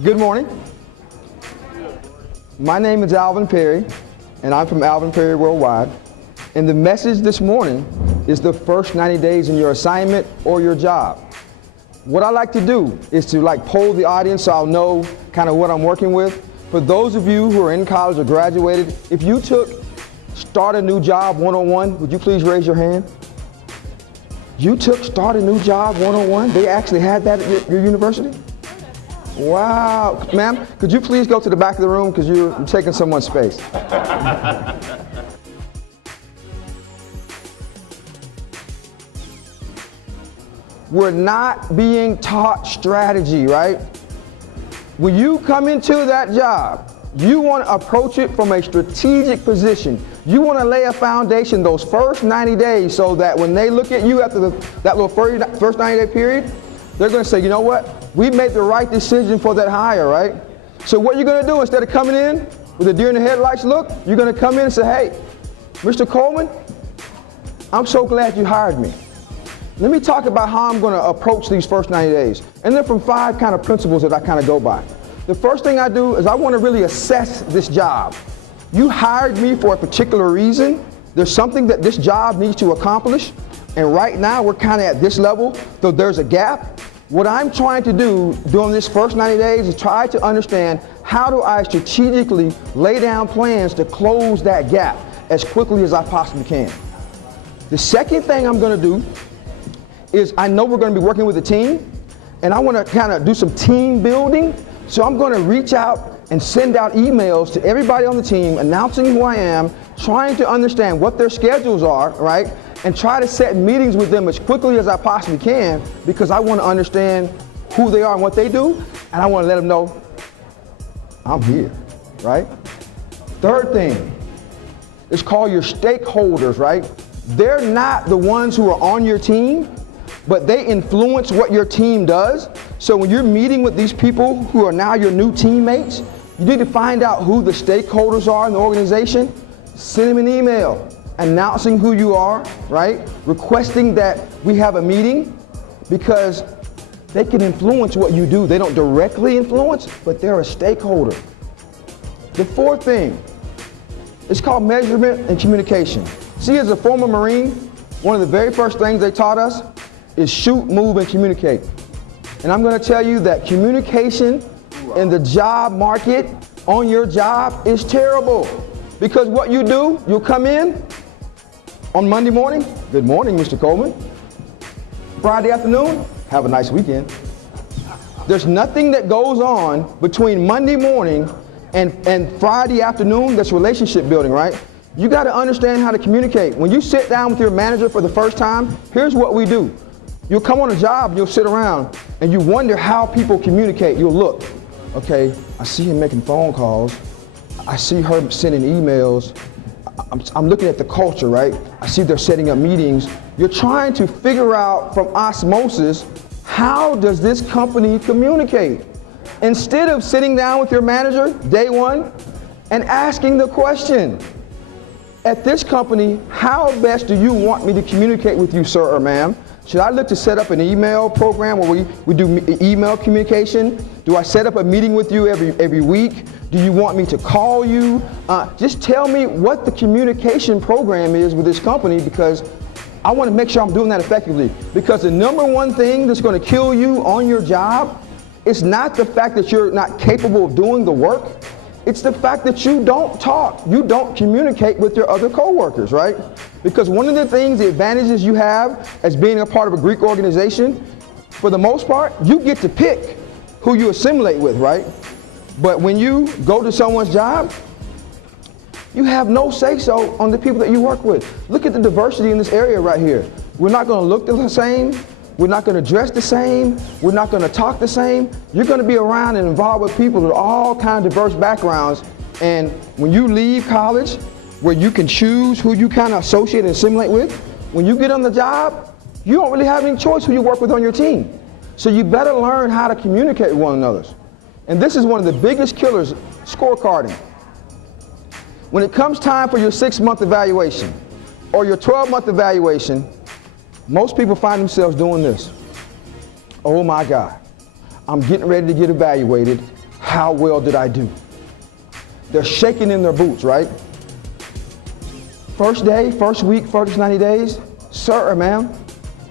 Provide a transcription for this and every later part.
Good morning. My name is Alvin Perry, and I'm from Alvin Perry Worldwide. And the message this morning is the first 90 days in your assignment or your job. What I like to do is to poll the audience so I'll know kind of what I'm working with. For those of you who are in college or graduated, if you took Start a New Job 101, would you please raise your hand? You took Start a New Job 101? They actually had that at your university? Wow. Ma'am, could you please go to the back of the room because you're taking someone's space. We're not being taught strategy, right? When you come into that job, you want to approach it from a strategic position. You want to lay a foundation those first 90 days so that when they look at you after that little first 90-day period, they're going to say, you know what? We made the right decision for that hire, right? So what you're going to do, instead of coming in with a deer in the headlights look, you're going to come in and say, hey, Mr. Coleman, I'm so glad you hired me. Let me talk about how I'm going to approach these first 90 days. And then from 5 kind of principles that I kind of go by. The first thing I do is I want to really assess this job. You hired me for a particular reason. There's something that this job needs to accomplish. And right now we're kind of at this level, so there's a gap. What I'm trying to do during this first 90 days is try to understand how do I strategically lay down plans to close that gap as quickly as I possibly can. The second thing I'm going to do is I know we're going to be working with a team, and I want to kind of do some team building. So I'm going to reach out and send out emails to everybody on the team announcing who I am, trying to understand what their schedules are, right? And try to set meetings with them as quickly as I possibly can because I want to understand who they are and what they do, and I want to let them know I'm here, right? Third thing is call your stakeholders, right? They're not the ones who are on your team, but they influence what your team does. So when you're meeting with these people who are now your new teammates, you need to find out who the stakeholders are in the organization. Send them an email announcing who you are, right? Requesting that we have a meeting because they can influence what you do. They don't directly influence, but they're a stakeholder. The fourth thing is called measurement and communication. See, as a former Marine, one of the very first things they taught us is shoot, move, and communicate. And I'm going to tell you that communication in the job market on your job is terrible. Because what you do, you'll come in on Monday morning, good morning, Mr. Coleman. Friday afternoon, have a nice weekend. There's nothing that goes on between Monday morning and Friday afternoon that's relationship building, right? You got to understand how to communicate. When you sit down with your manager for the first time, here's what we do. You'll come on a job, you'll sit around, and you wonder how people communicate. You'll look, okay, I see him making phone calls. I see her sending emails. I'm looking at the culture, right? I see they're setting up meetings. You're trying to figure out from osmosis, how does this company communicate? Instead of sitting down with your manager, day one, and asking the question, at this company, how best do you want me to communicate with you, sir or ma'am? Should I look to set up an email program where we do email communication? Do I set up a meeting with you every week? Do you want me to call you? Just tell me what the communication program is with this company because I want to make sure I'm doing that effectively. Because the number one thing that's going to kill you on your job is not the fact that you're not capable of doing the work. It's the fact that you don't talk, you don't communicate with your other coworkers, right? Because one of the things, the advantages you have as being a part of a Greek organization, for the most part, you get to pick who you assimilate with, right? But when you go to someone's job, you have no say-so on the people that you work with. Look at the diversity in this area right here. We're not going to look the same. We're not going to dress the same. We're not going to talk the same. You're going to be around and involved with people with all kinds of diverse backgrounds. And when you leave college, where you can choose who you kind of associate and assimilate with, when you get on the job, you don't really have any choice who you work with on your team. So you better learn how to communicate with one another. And this is one of the biggest killers, scorecarding. When it comes time for your 6-month evaluation or your 12-month evaluation, most people find themselves doing this. Oh my God, I'm getting ready to get evaluated. how well did I do? They're shaking in their boots, right? First day, first week, first 90 days, sir or ma'am,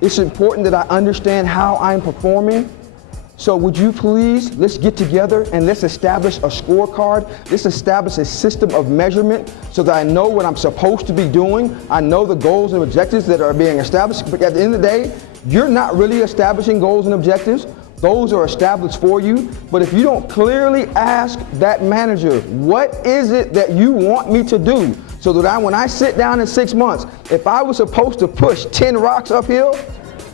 it's important that I understand how I'm performing. So would you please, let's get together and let's establish a scorecard. Let's establish a system of measurement so that I know what I'm supposed to be doing. I know the goals and objectives that are being established. But at the end of the day, you're not really establishing goals and objectives. Those are established for you. But if you don't clearly ask that manager, what is it that you want me to do? So that when I sit down in 6 months, if I was supposed to push 10 rocks uphill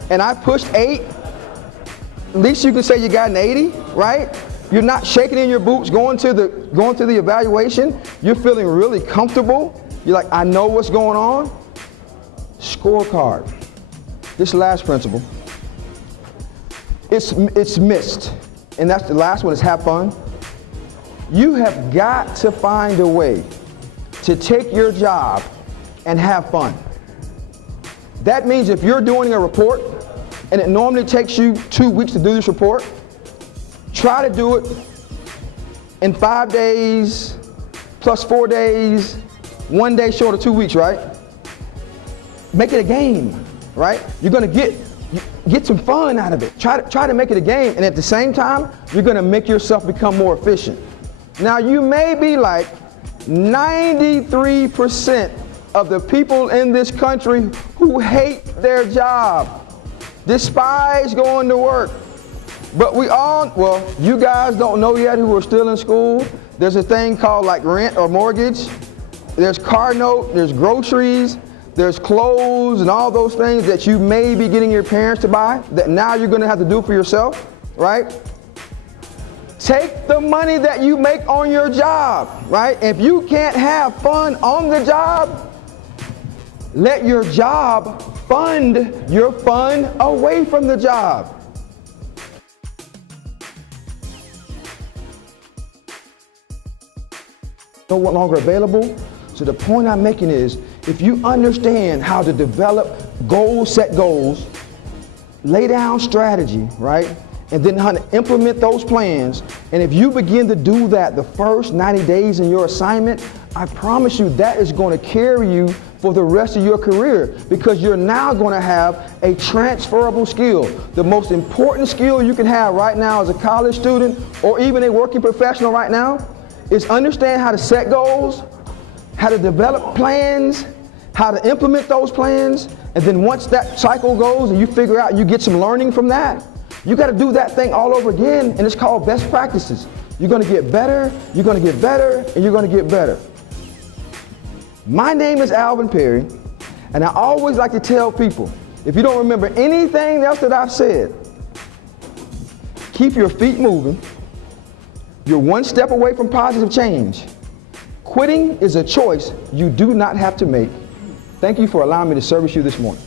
and I pushed 8, at least you can say you got an 80, right? You're not shaking in your boots going to the evaluation. You're feeling really comfortable. You're like, I know what's going on. Scorecard. This last principle, it's missed. And that's the last one, is have fun. You have got to find a way to take your job and have fun. That means if you're doing a report and it normally takes you 2 weeks to do this report, try to do it in 5 days plus 4 days, 1 day short of 2 weeks, right? Make it a game, right? You're gonna get some fun out of it. Try to make it a game, and at the same time, you're gonna make yourself become more efficient. Now you may be like, 93% of the people in this country who hate their job, despise going to work. But well, you guys don't know yet who are still in school. There's a thing called like rent or mortgage. There's car note, there's groceries, there's clothes and all those things that you may be getting your parents to buy that now you're gonna have to do for yourself, right? Take the money that you make on your job, right? If you can't have fun on the job, let your job fund your fun away from the job. No longer available. So the point I'm making is, if you understand how to develop goals, set goals, lay down strategy, right? And then how to implement those plans. And if you begin to do that the first 90 days in your assignment, I promise you that is going to carry you for the rest of your career, because you're now going to have a transferable skill. The most important skill you can have right now as a college student or even a working professional right now is understand how to set goals, how to develop plans, how to implement those plans, and then once that cycle goes and you figure out, you get some learning from that, you got to do that thing all over again, and it's called best practices. You're going to get better, you're going to get better, and you're going to get better. My name is Alvin Perry, and I always like to tell people, if you don't remember anything else that I've said, keep your feet moving. You're one step away from positive change. Quitting is a choice you do not have to make. Thank you for allowing me to service you this morning.